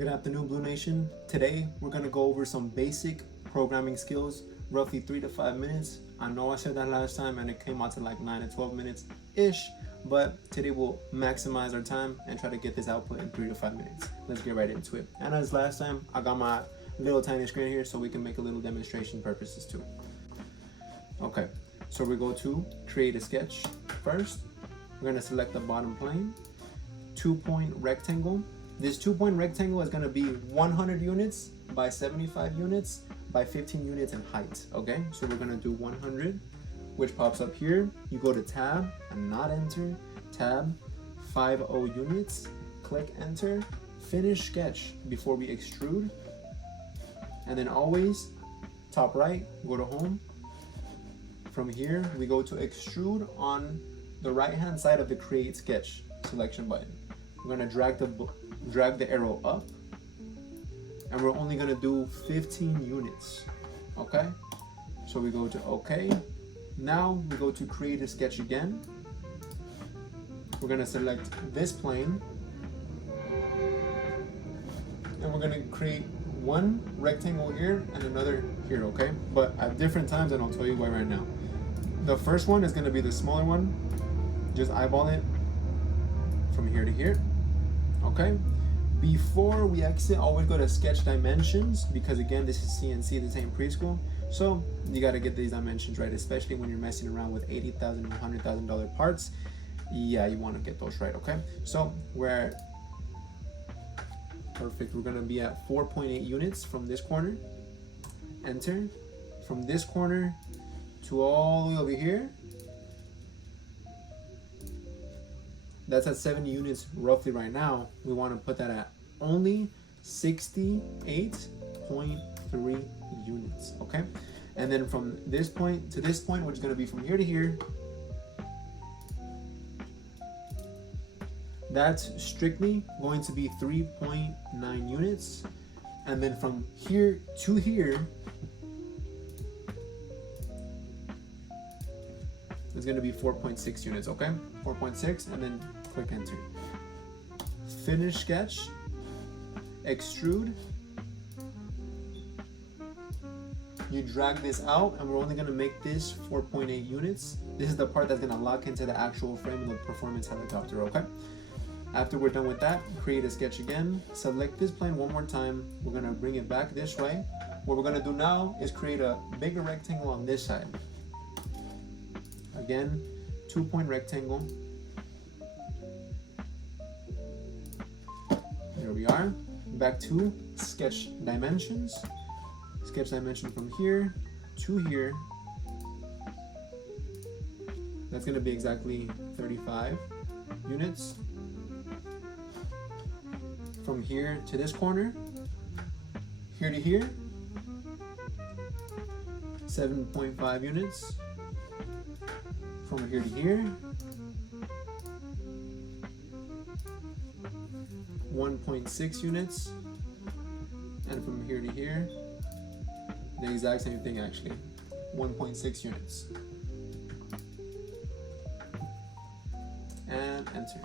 Good afternoon, Blue Nation. Today, we're gonna go over some basic programming skills, roughly 3 to 5 minutes. I know I said that last time and it came out to like 9 to 12 minutes-ish, but today we'll maximize our time and try to get this output in 3 to 5 minutes. Let's get right into it. And as last time, I got my little tiny screen here so we can make a little demonstration purposes too. Okay, so we go to create a sketch first. We're gonna select the bottom plane, 2-point rectangle. This 2-point rectangle is gonna be 100 units by 75 units by 15 units in height, okay? So we're gonna do 100, which pops up here. You go to tab and not enter, tab, 50 units, click enter, finish sketch before we extrude, and then always top right, go to home. From here, we go to extrude on the right-hand side of the create sketch selection button. We're gonna drag the arrow up, and we're only gonna do 15 units, okay? So we go to okay. Now we go to create a sketch again. We're gonna select this plane, and we're gonna create one rectangle here and another here, okay? But at different times, and I'll tell you why right now. The first one is gonna be the smaller one. Just eyeball it from here to here, okay? Before we exit, always go to sketch dimensions, because again, this is CNC, this ain't preschool. So you gotta get these dimensions right, especially when you're messing around with $80,000 and $100,000 parts. Yeah, you wanna get those right, okay? So we're perfect. We're gonna be at 4.8 units from this corner. Enter. From this corner to all the way over here. That's at 70 units roughly right now. We want to put that at only 68.3 units, okay? And then from this point to this point, which is going to be from here to here, that's strictly going to be 3.9 units. And then from here to here, it's going to be 4.6 units, okay? 4.6, and then click enter. Finish sketch, extrude. You drag this out, and we're only gonna make this 4.8 units. This is the part that's gonna lock into the actual frame of the performance helicopter, okay? After we're done with that, create a sketch again. Select this plane one more time. We're gonna bring it back this way. What we're gonna do now is create a bigger rectangle on this side. Again, 2-point rectangle. There we are. Back to sketch dimensions. Sketch dimension from here to here. That's going to be exactly 35 units. From here to this corner, here to here, 7.5 units. From here to here, 1.6 units, and from here to here, the exact same thing actually, 1.6 units. And enter.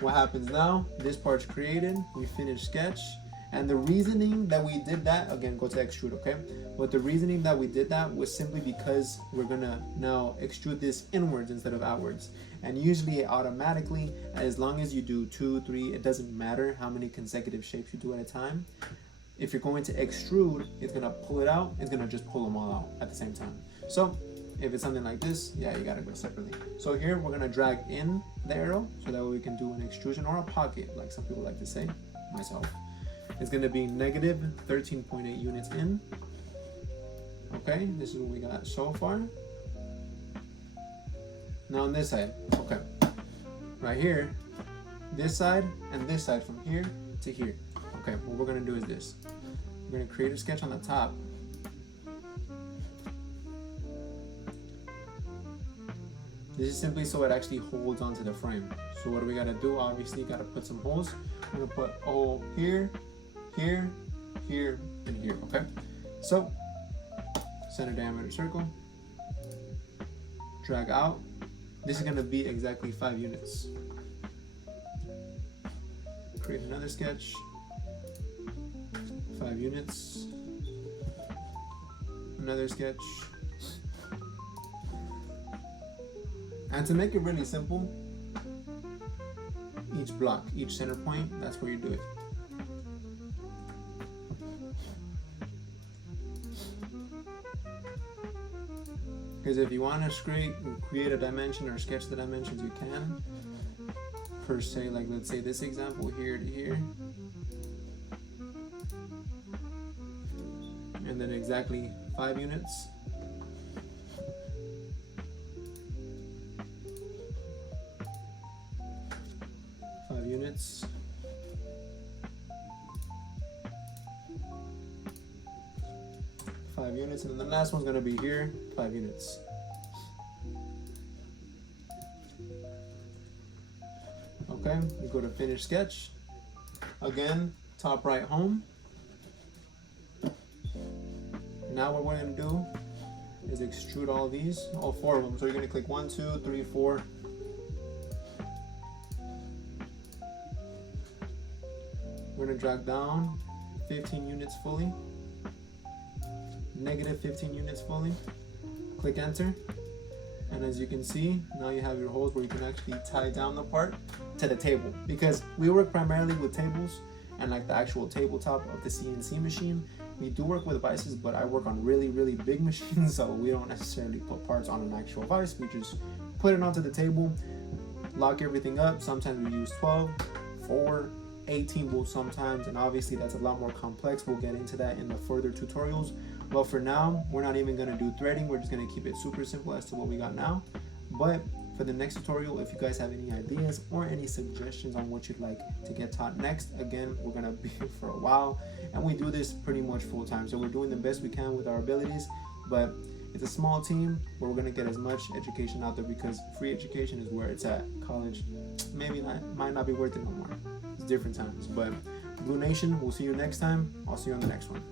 What happens now? This part's created, we finish sketch, and the reasoning that we did that, again, go to extrude, okay? But the reasoning that we did that was simply because we're gonna now extrude this inwards instead of outwards. And usually automatically, as long as you do 2, 3, it doesn't matter how many consecutive shapes you do at a time. If you're going to extrude, it's gonna pull it out, it's gonna just pull them all out at the same time. So if it's something like this, yeah, you gotta go separately. So here we're gonna drag in the arrow so that way we can do an extrusion or a pocket, like some people like to say, myself. It's gonna be negative 13.8 units in. Okay, this is what we got so far. Now on this side, okay, right here, this side and this side from here to here. Okay, what we're gonna do is this. We're gonna create a sketch on the top. This is simply so it actually holds onto the frame. So what do we gotta do? Obviously, gotta put some holes. We're gonna put a hole here, here, here, and here, okay? So, center diameter circle, drag out. This is gonna be exactly 5 units. Create another sketch. 5 units. Another sketch. And to make it really simple, each block, each center point, that's where you do it. Because if you want to create a dimension or sketch the dimensions, you can. Per se, like let's say this example here to here. And then exactly 5 units. Units. 5 units, and then the last one's going to be here, 5 units. Okay, we go to finish sketch. Again, top right home. Now what we're going to do is extrude all these, all 4 of them. So you're going to click 1, 2, 3, 4. We're going to drag down 15 units fully, negative 15 units fully, click enter, and as you can see, now you have your holes where you can actually tie down the part to the table, because we work primarily with tables and like the actual tabletop of the CNC machine. We do work with vices, but I work on really big machines, so we don't necessarily put parts on an actual vise. We just put it onto the table, lock everything up. Sometimes we use 12, 4, 18 bolts sometimes, and obviously that's a lot more complex. We'll get into that in the further tutorials. Well, for now, we're not even going to do threading. We're just going to keep it super simple as to what we got now. But for the next tutorial, if you guys have any ideas or any suggestions on what you'd like to get taught next, again, we're going to be here for a while, and we do this pretty much full time, so we're doing the best we can with our abilities. But it's a small team where we're going to get as much education out there, because free education is where it's at. College might not be worth it no more. It's different times. But Blue Nation, we'll see you next time. I'll see you on the next one.